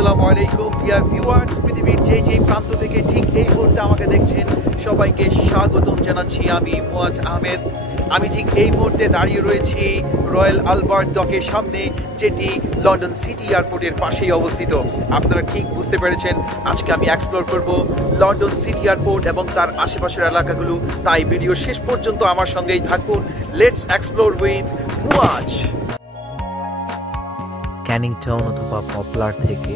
আসসালামু আলাইকুম dear viewers, পৃথিবীর যে প্রান্ত থেকে ঠিক এই মুহূর্তে আমাকে দেখছেন সবাইকে স্বাগতম জানাচ্ছি। আমি মুয়াজ আহমেদ। আমি ঠিক এই মুহূর্তে দাঁড়িয়ে রয়েছি রয়্যাল আলবার্ট ডকের সামনে, যেটি লন্ডন সিটি এয়ারপোর্টের পাশেই অবস্থিত। আপনারা ঠিক বুঝতে পেরেছেন, আজকে আমি এক্সপ্লোর করব লন্ডন সিটি এয়ারপোর্ট এবং তার আশেপাশের এলাকাগুলো। তাই ভিডিও শেষ পর্যন্ত আমার সঙ্গেই থাকুন। Let's explore with Muaz. Canning town অথবা পপলার থেকে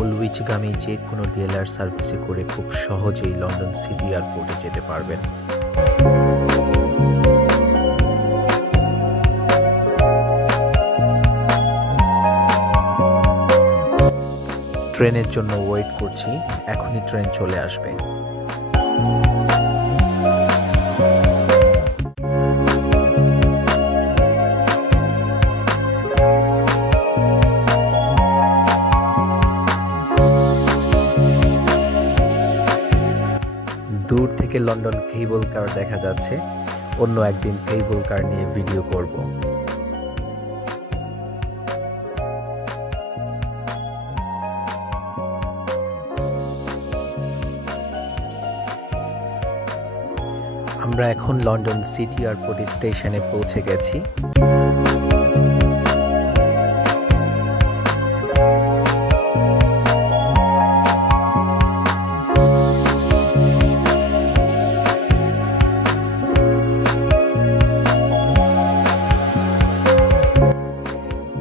উলউইচগামী যে কোনো ডিএলআর সার্ভিসে করে খুব সহজেই লন্ডন সিটি এয়ারপোর্টে যেতে পারবেন। ট্রেনের জন্য ওয়েট করছি, এখনই ট্রেন চলে আসবে। দূর থেকে লন্ডন কেবল কার দেখা যাচ্ছে। অন্য একদিন কেবল কার নিয়ে ভিডিও করব। আমরা এখন লন্ডন সিটি এয়ারপোর্ট স্টেশনে পৌঁছে গেছি।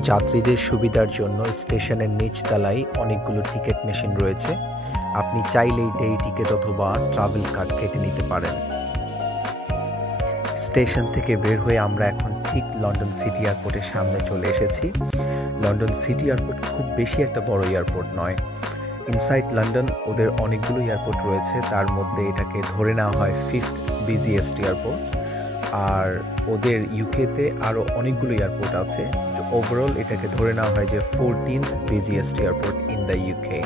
যাত্রীদের সুবিধার জন্য স্টেশনের নিচতলায় অনেকগুলো টিকিট মেশিন রয়েছে। আপনি চাইলেই ডে টিকিট অথবা ট্রাভেল কার্ড কেটে নিতে পারেন। স্টেশন থেকে বের হয়ে আমরা এখন ঠিক লন্ডন সিটি এয়ারপোর্টের সামনে চলে এসেছি। লন্ডন সিটি এয়ারপোর্ট খুব বেশি একটা বড় এয়ারপোর্ট নয়। ইনসাইড লন্ডন ওদের অনেকগুলো এয়ারপোর্ট রয়েছে, তার মধ্যে এটাকে ধরে নেওয়া হয় 5th বিজিয়েস্ট এয়ারপোর্ট। আর ওদের ইউকেতে আরও অনেকগুলো এয়ারপোর্ট আছে। ওভারঅল এটাকে ধরে নেওয়া হয় যে 14th busiest airport in the UK.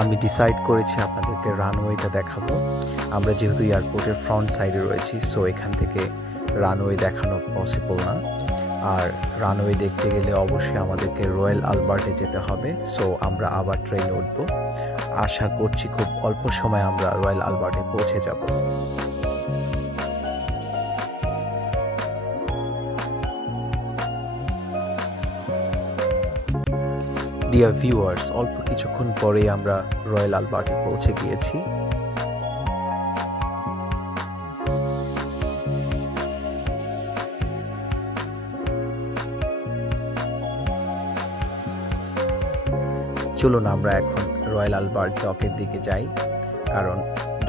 আমি ডিসাইড করেছি আপনাদেরকে রানওয়েটা দেখাবো। আমরা যেহেতু এয়ারপোর্টের ফ্রন্ট সাইডে রয়েছি, সো এখান থেকে রানওয়ে দেখানো পসিবল না। আর রানওয়ে দেখতে গেলে অবশ্যই আমাদেরকে রয়্যাল আলবার্টে যেতে হবে। সো আমরা আবার ট্রেনে উঠবো। আশা করছি খুব অল্প সময় আমরা রয়্যাল আলবার্টে পৌঁছে যাব। ডিয়ার ভিউয়ার্স, অল্প কিছুক্ষণ পরে আমরা রয়্যাল আলবার্টে পৌঁছে গিয়েছি। চলুন আমরা এখন রয়্যাল আলবার্ট ডকের দিকে যাই, কারণ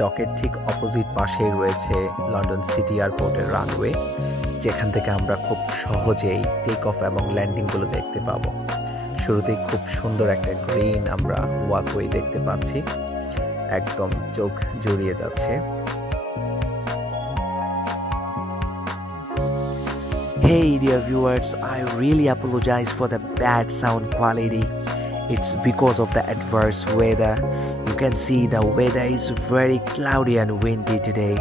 ডকের ঠিক অপোজিট পাশেই রয়েছে লন্ডন সিটি এয়ারপোর্টের রানওয়ে, যেখান থেকে আমরা খুব সহজেই টেক অফ এবং ল্যান্ডিংগুলো দেখতে পাবো। শুরুতেই খুব সুন্দর একটা গ্রিন আমরা ওয়াকওয়ে দেখতে পাচ্ছি, একদম চোখ জুড়িয়ে যাচ্ছে। Hey dear viewers, I really apologize for the bad sound quality. It's because of the adverse weather. You can see the weather is very cloudy and windy today.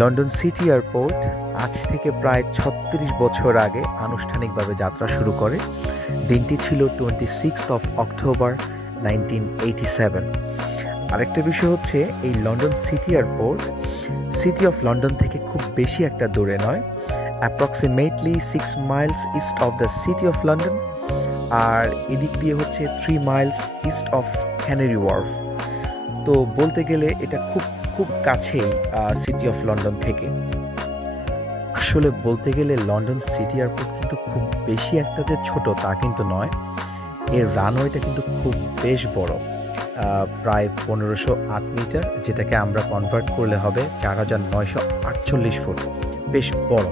London city airport আজ থেকে প্রায় 36 বছর আগে আনুষ্ঠানিকভাবে যাত্রা শুরু করে। দিনটি ছিল 26th of October 1987। আরেকটা বিষয় হচ্ছে, এই London city airport city of London থেকে খুব বেশি একটা দূরে নয়, approximately 6 miles east of the city of London. আর এদিক দিয়ে হচ্ছে 3 miles east of Canary Wharf. তো বলতে গেলে এটা খুব কাছেই সিটি অফ লন্ডন থেকে। আসলে বলতে গেলে লন্ডন সিটি এয়ারপোর্ট কিন্তু খুব বেশি একটা যে ছোট তা কিন্তু নয়। এর রানওয়েটা কিন্তু খুব বেশ বড়, প্রায় 1508 মিটার, যেটাকে আমরা কনভার্ট করলে হবে 4948 ফুট। বেশ বড়।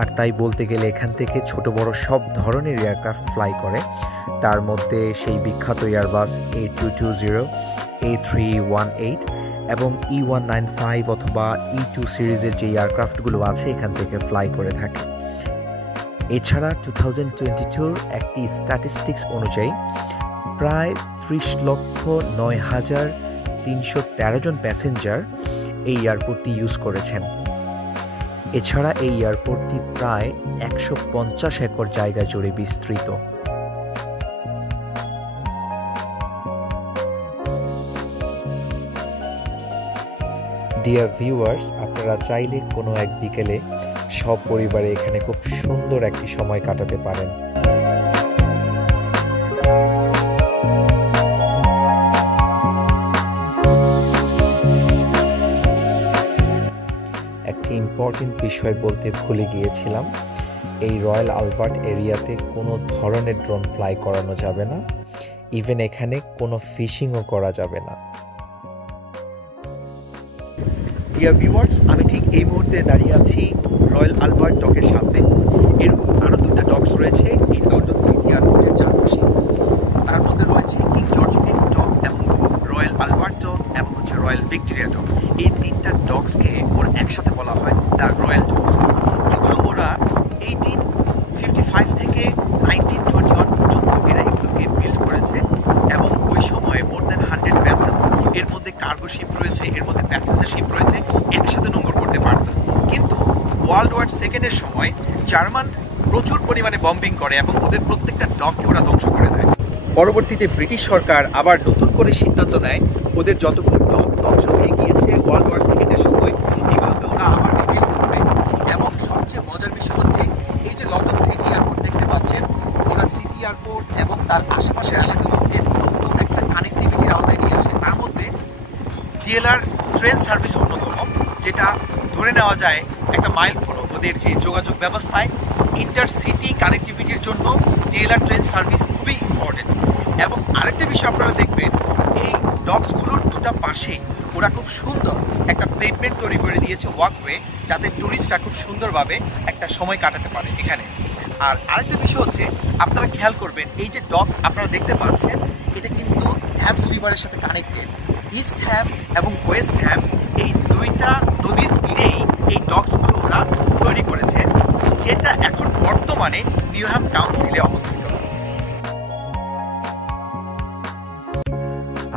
আর তাই বলতে গেলে এখান থেকে ছোট বড় সব ধরনের এয়ারক্রাফট ফ্লাই করে। তার মধ্যে সেই বিখ্যাত এয়ারবাস A220, A318 এবং E195 অথবা E2 সিরিজের যে এয়ারক্রাফটগুলো আছে এখান থেকে ফ্লাই করে থাকে। এছাড়া 2022 একটি স্ট্যাটিস্টিক্স অনুযায়ী প্রায় 30,09,313 জন প্যাসেঞ্জার এই এয়ারপোর্টটি ইউজ করেছেন। এছাড়া এই এয়ারপোর্টটি প্রায় 150 একর জায়গা জুড়ে বিস্তৃত। ডিয়ার ভিউয়ার্স, আপনারা চাইলে কোনো এক বিকেলে সপরিবারে এখানে খুব সুন্দর একটি সময় কাটাতে পারেন। একটি ইম্পর্টেন্ট বিষয় বলতে ভুলে গিয়েছিলাম, এই রয়্যাল আলবার্ট এরিয়াতে কোনো ধরনের ড্রোন ফ্লাই করানো যাবে না, ইভেন এখানে কোনো ফিশিংও করা যাবে না। ডিয়ার ভিউয়ার্স, আমি ঠিক এই মুহূর্তে দাঁড়িয়ে আছি রয়্যাল আলবার্ট ডকের সামনে। এরকম আরও দুটো ডকস রয়েছে এই লন্ডন সিটি এয়ারপোর্টের চারপাশে। তার মধ্যে রয়েছে কিং জর্জ ফিফথ ডক এবং রয়্যাল আলবার্ট ডক এবং রয়্যাল ভিক্টোরিয়া ডক। এই তিনটা ডকসকে ওরা একসাথে বলা হয় দ্য রয়্যাল ডকস। এগুলো ওরা 1855 থেকে 1921 পর্যন্ত এরা এগুলোকে বিল্ড করেছে এবং ওই সময়ে মোর দ্যান 100 ভেসেলস, এর মধ্যে কার্গো শিপ রয়েছে, এর মধ্যে প্যাসেঞ্জার শিপ রয়েছে, একসাথে নোঙর করতে পারত। কিন্তু ওয়ার্ল্ড ওয়ার সেকেন্ডের সময় জার্মান প্রচুর পরিমাণে বম্বিং করে এবং ওদের প্রত্যেকটা ডককে ওরা ধ্বংস করে দেয়। পরবর্তীতে ব্রিটিশ সরকার আবার নতুন করে সিদ্ধান্ত নেয় ওদের যতগুলো ডক ধ্বংস হয়ে গিয়েছে ওয়ার্ল্ড ওয়ার সেকেন্ডের সময়, এগুলোকে ওরা আবার রিবিল্ড করবে। এবং সবচেয়ে মজার বিষয় হচ্ছে এই যে লন্ডন সিটি এয়ারপোর্ট দেখতে পাচ্ছেন, ওরা সিটি এয়ারপোর্ট এবং তার আশেপাশের এলাকাগুলোকে নতুন একটা কানেক্টিভিটির আওতায় নিয়ে আসে। তার মধ্যে ডিএলআর ট্রেন সার্ভিস অন্যতম, যেটা ধরে নেওয়া যায় একটা মাইল ফলক ওদের যে যোগাযোগ ব্যবস্থায়। ইন্টার সিটি কানেক্টিভিটির জন্য ডিএলআর ট্রেন সার্ভিস খুবই ইম্পর্টেন্ট। এবং আরেকটা বিষয় আপনারা দেখবেন, এই ডকসগুলোর দুটা পাশেই ওরা খুব সুন্দর একটা পেভমেন্ট তৈরি করে দিয়েছে, ওয়াকওয়ে, যাতে ট্যুরিস্টরা খুব সুন্দরভাবে একটা সময় কাটাতে পারে এখানে। আর আরেকটা বিষয় হচ্ছে, আপনারা খেয়াল করবেন এই যে ডক আপনারা দেখতে পাচ্ছেন, এটা কিন্তু থ্যামস রিভারের সাথে কানেক্টেড। ইস্ট হ্যাম এবং ওয়েস্ট হ্যাম এই দুইটা নদীর তীরেই এই ডকসগুলো ওরা তৈরি করেছে, যেটা এখন বর্তমানে নিউহ্যাম কাউন্সিলে অবস্থিত।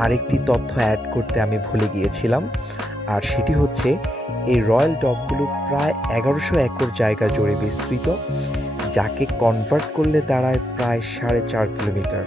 আরেকটি তথ্য অ্যাড করতে আমি ভুলে গিয়েছিলাম, আর সেটি হচ্ছে এই রয়্যাল ডকগুলো প্রায় 1100 একর জায়গা জুড়ে বিস্তৃত, যাকে কনভার্ট করলে দাঁড়ায় প্রায় 4.5 কিলোমিটার।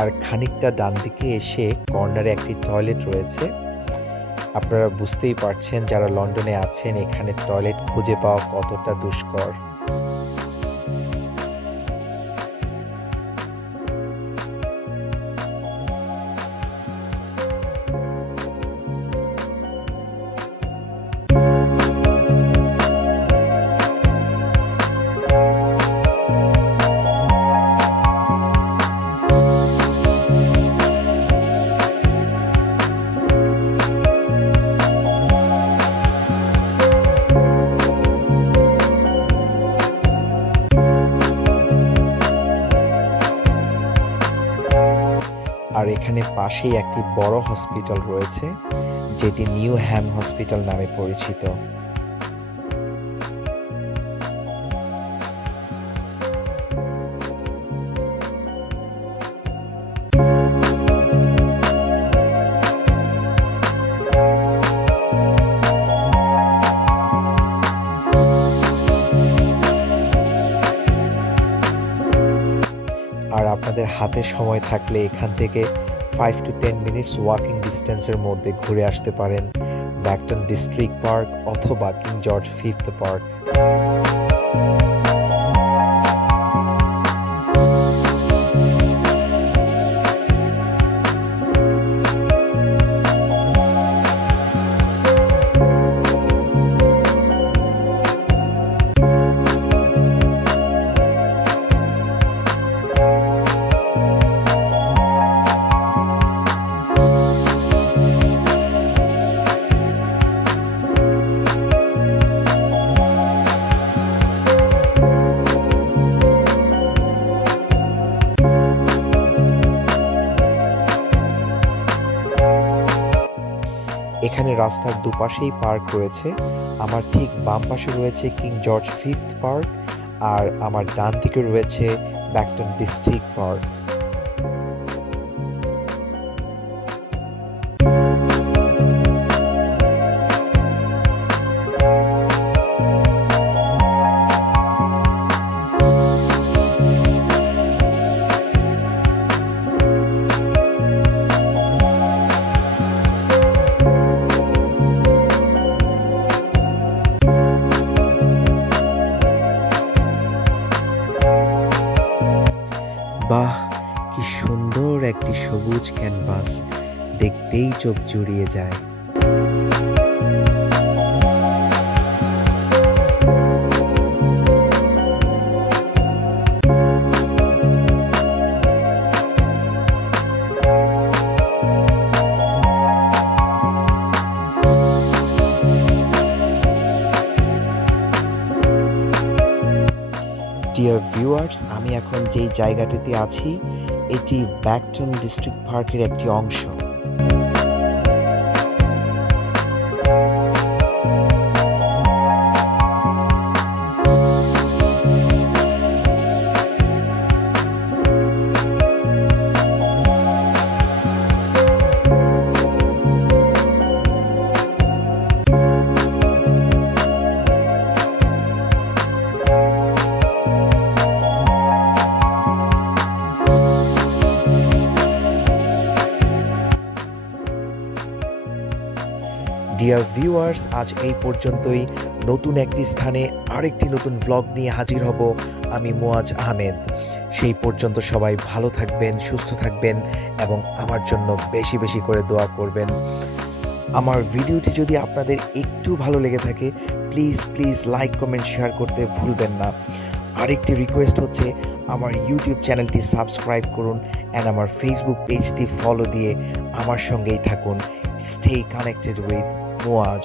আর খানিকটা ডান দিকে এসে কর্নারে একটি টয়লেট রয়েছে। আপনারা বুঝতেই পারছেন যারা লন্ডনে আছেন এখানে টয়লেট খুঁজে পাওয়া কতটা দুষ্কর। আর এখানে পাশেই একটি বড় হসপিটাল রয়েছে, যেটি নিউ হ্যাম হসপিটাল নামে পরিচিত। আর আপনাদের হাতে সময় থাকলে এখান থেকে 5 to 10 মিনিটস ওয়াকিং ডিস্টেন্সের মধ্যে ঘুরে আসতে পারেন ব্যাকটন ডিস্ট্রিক্ট পার্ক অথবা কিং জর্জ ফিফথ পার্ক। এখানে রাস্তার দুপাশেই পার্ক রয়েছে। আমার ঠিক বাম পাশে রয়েছে কিং জর্জ ফিফথ পার্ক, আর আমার ডান দিকে রয়েছে ব্যাকটন ডিস্ট্রিক্ট পার্ক। বাহ, কি সুন্দর একটি সবুজ ক্যানভাস, দেখতেই চোখ জুড়িয়ে যায়। ডিয়ার ভিউয়ার্স, আমি এখন যেই জায়গাটিতে আছি এটি ব্যাকটন ডিস্ট্রিক্ট পার্কের একটি অংশ। ডিয়ার ভিউয়ার্স, আজ এই পর্যন্তই। নতুন একটি স্থানে আরেকটি নতুন ব্লগ নিয়ে হাজির হব আমি মুয়াজ আহমেদ। সেই পর্যন্ত সবাই ভালো থাকবেন, সুস্থ থাকবেন এবং আমার জন্য বেশি বেশি করে দোয়া করবেন। আমার ভিডিওটি যদি আপনাদের একটু ভালো লেগে থাকে প্লিজ লাইক, কমেন্ট, শেয়ার করতে ভুলবেন না। আরেকটি রিকোয়েস্ট হচ্ছে আমার ইউটিউব চ্যানেলটি সাবস্ক্রাইব করুন অ্যান্ড আমার ফেসবুক পেজটি ফলো দিয়ে আমার সঙ্গেই থাকুন। Stay connected with Muaj.